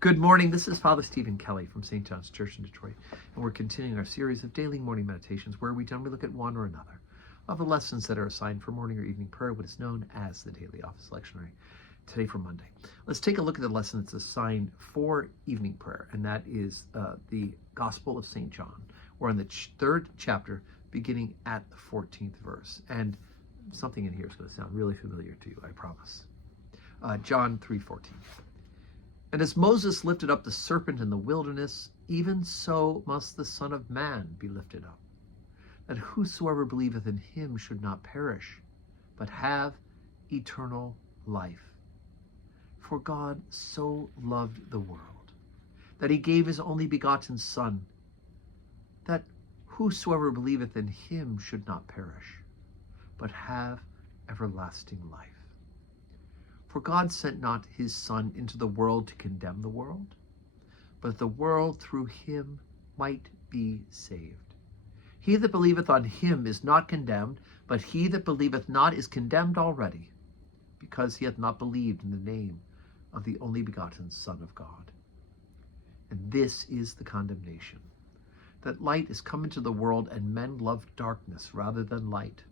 Good morning. This is Father Stephen Kelly from St. John's Church in Detroit, and we're continuing our series of daily morning meditations where we generally look at one or another of the lessons that are assigned for morning or evening prayer, what is known as the Daily Office Lectionary. Today for Monday, let's take a look at the lesson that's assigned for evening prayer, and that is the Gospel of St. John. We're in the third chapter, beginning at the 14th verse, and something in here is going to sound really familiar to you, I promise. John 3:14. And as Moses lifted up the serpent in the wilderness, even so must the Son of Man be lifted up, that whosoever believeth in him should not perish, but have eternal life. For God so loved the world, that he gave his only begotten Son, that whosoever believeth in him should not perish, but have everlasting life. For God sent not his Son into the world to condemn the world, but the world through him might be saved. He that believeth on him is not condemned, but he that believeth not is condemned already, because he hath not believed in the name of the only begotten Son of God. And this is the condemnation, that light is come into the world, and men loved darkness rather than light,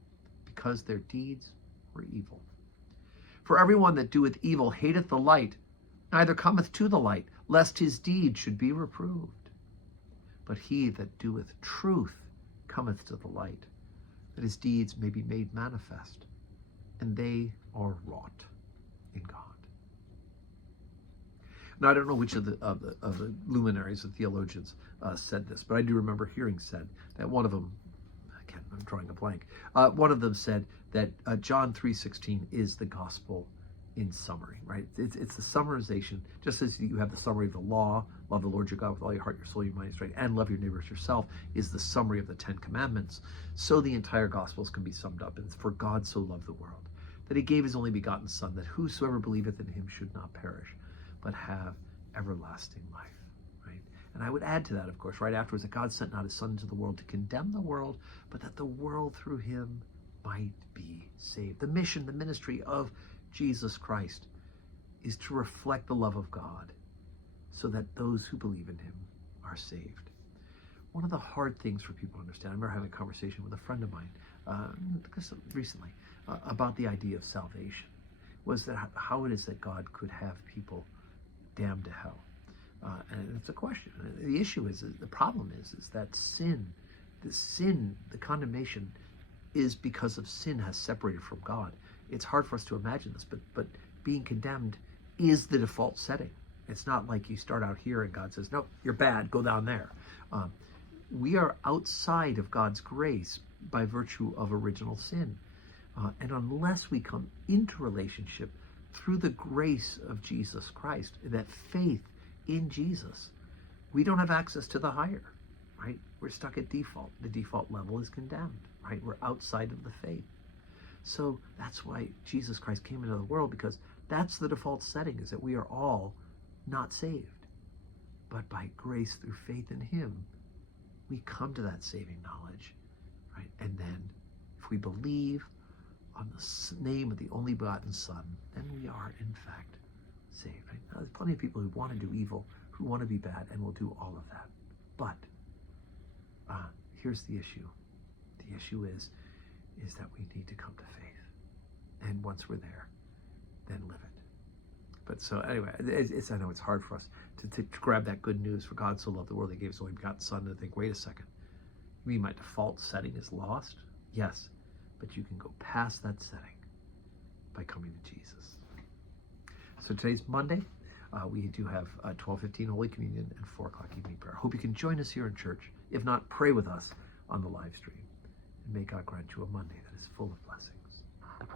because their deeds were evil. For everyone that doeth evil hateth the light, neither cometh to the light, lest his deed should be reproved. But he that doeth truth cometh to the light, that his deeds may be made manifest, and they are wrought in God. Now, I don't know which of the luminaries, the theologians, said this, but I do remember hearing said that one of them, I'm drawing a blank, one of them said that John 3:16 is the gospel in summary, right? It's the summarization, just as you have the summary of the law, love the Lord your God with all your heart, your soul, your mind, your strength, and love your neighbor as yourself, is the summary of the 10 Commandments. So the entire Gospels can be summed up. It's for God so loved the world, that he gave his only begotten Son, that whosoever believeth in him should not perish, but have everlasting life, right? And I would add to that, of course, right afterwards, that God sent not his Son into the world to condemn the world, but that the world through him might be saved. The mission, the ministry of Jesus Christ is to reflect the love of God so that those who believe in him are saved. One of the hard things for people to understand, I remember having a conversation with a friend of mine recently about the idea of salvation, was that how it is that God could have people damned to hell. And it's a question. The issue is, the problem is that the condemnation is because of sin has separated from God. It's hard for us to imagine this, but being condemned is the default setting. It's not like you start out here and God says, no, you're bad, go down there. We are outside of God's grace by virtue of original sin. And unless we come into relationship through the grace of Jesus Christ, that faith in Jesus, we don't have access to the higher, right? We're stuck at default. The default level is condemned, right? We're outside of the faith. So that's why Jesus Christ came into the world, because that's the default setting, is that we are all not saved. But by grace through faith in him, we come to that saving knowledge, right? And then if we believe on the name of the only begotten Son, then we are in fact saved. Right? Now, there's plenty of people who want to do evil, who want to be bad, and will do all of that. But here's the issue. The issue is that we need to come to faith. And once we're there, then live it. But so anyway, I know it's hard for us to grab that good news. For God so loved the world, he gave his only begotten Son, and think, wait a second, you mean my default setting is lost? Yes, but you can go past that setting by coming to Jesus. So today's Monday. We do have 12:15 Holy Communion and 4 o'clock evening prayer. Hope you can join us here in church. If not, pray with us on the live stream. And may God grant you a Monday that is full of blessings.